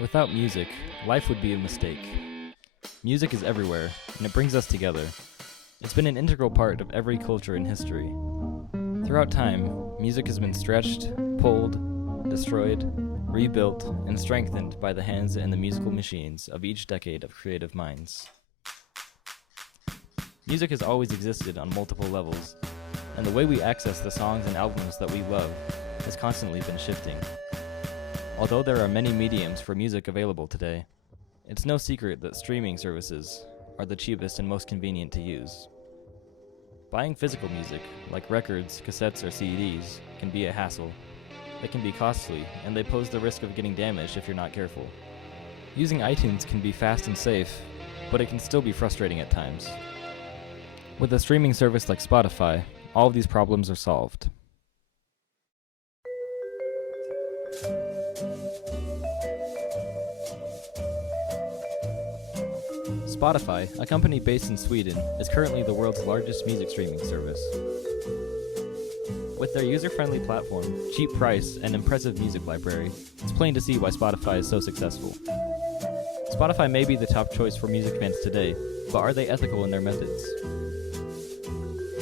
Without music, life would be a mistake. Music is everywhere, and it brings us together. It's been an integral part of every culture in history. Throughout time, music has been stretched, pulled, destroyed, rebuilt, and strengthened by the hands and the musical machines of each decade of creative minds. Music has always existed on multiple levels, and the way we access the songs and albums that we love has constantly been shifting. Although there are many mediums for music available today, it's no secret that streaming services are the cheapest and most convenient to use. Buying physical music, like records, cassettes, or CDs, can be a hassle. They can be costly, and they pose the risk of getting damaged if you're not careful. Using iTunes can be fast and safe, but it can still be frustrating at times. With a streaming service like Spotify, all of these problems are solved. Spotify, a company based in Sweden, is currently the world's largest music streaming service. With their user-friendly platform, cheap price, and impressive music library, it's plain to see why Spotify is so successful. Spotify may be the top choice for music fans today, but are they ethical in their methods?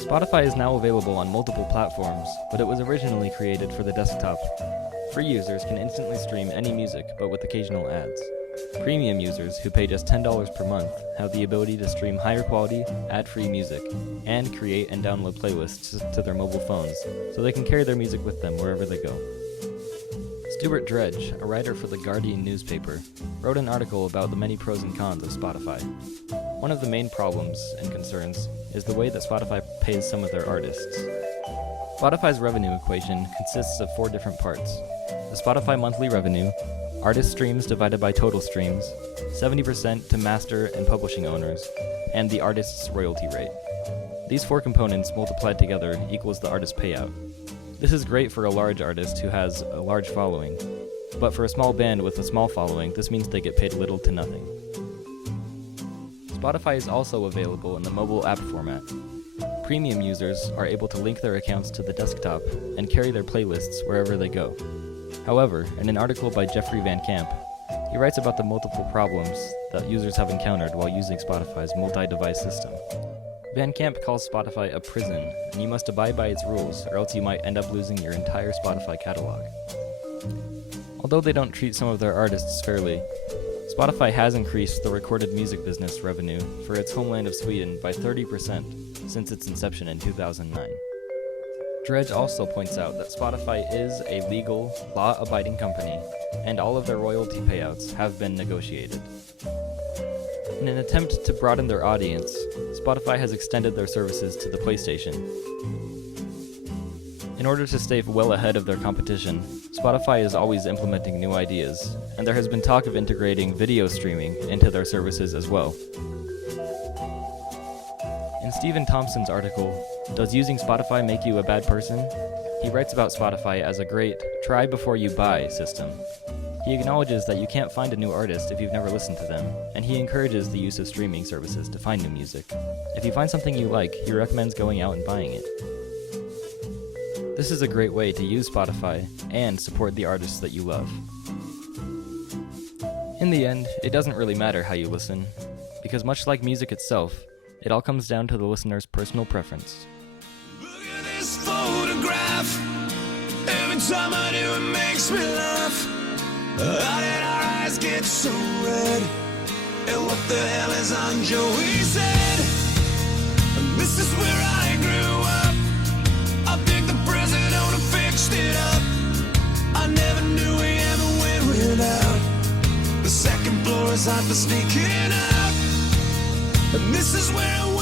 Spotify is now available on multiple platforms, but it was originally created for the desktop. Free users can instantly stream any music, but with occasional ads. Premium users, who pay just $10 per month, have the ability to stream higher quality, ad-free music, and create and download playlists to their mobile phones, so they can carry their music with them wherever they go. Stuart Dredge, a writer for The Guardian newspaper, wrote an article about the many pros and cons of Spotify. One of the main problems and concerns is the way that Spotify pays some of their artists. Spotify's revenue equation consists of 4 different parts: the Spotify monthly revenue, artist streams divided by total streams, 70% to master and publishing owners, and the artist's royalty rate. These 4 components multiplied together equals the artist payout. This is great for a large artist who has a large following, but for a small band with a small following, this means they get paid little to nothing. Spotify is also available in the mobile app format. Premium users are able to link their accounts to the desktop and carry their playlists wherever they go. However, in an article by Jeffrey Van Camp, he writes about the multiple problems that users have encountered while using Spotify's multi-device system. Van Camp calls Spotify a prison, and you must abide by its rules, or else you might end up losing your entire Spotify catalog. Although they don't treat some of their artists fairly, Spotify has increased the recorded music business revenue for its homeland of Sweden by 30% since its inception in 2009. Dredge also points out that Spotify is a legal, law-abiding company, and all of their royalty payouts have been negotiated. In an attempt to broaden their audience, Spotify has extended their services to the PlayStation. In order to stay well ahead of their competition, Spotify is always implementing new ideas, and there has been talk of integrating video streaming into their services as well. In Stephen Thompson's article, "Does using Spotify make you a bad person?" he writes about Spotify as a great try before you buy system. He acknowledges that you can't find a new artist if you've never listened to them, and he encourages the use of streaming services to find new music. If you find something you like, he recommends going out and buying it. This is a great way to use Spotify and support the artists that you love. In the end, it doesn't really matter how you listen, because much like music itself, it all comes down to the listener's personal preference. Look at this photograph. Every time I do, it makes me laugh. How did our eyes get so red? And what the hell is on Joey's head? This is where I grew up. I picked the present on and fixed it up. I never knew we ever went without. The second floor is hot for sneaking out. And this is where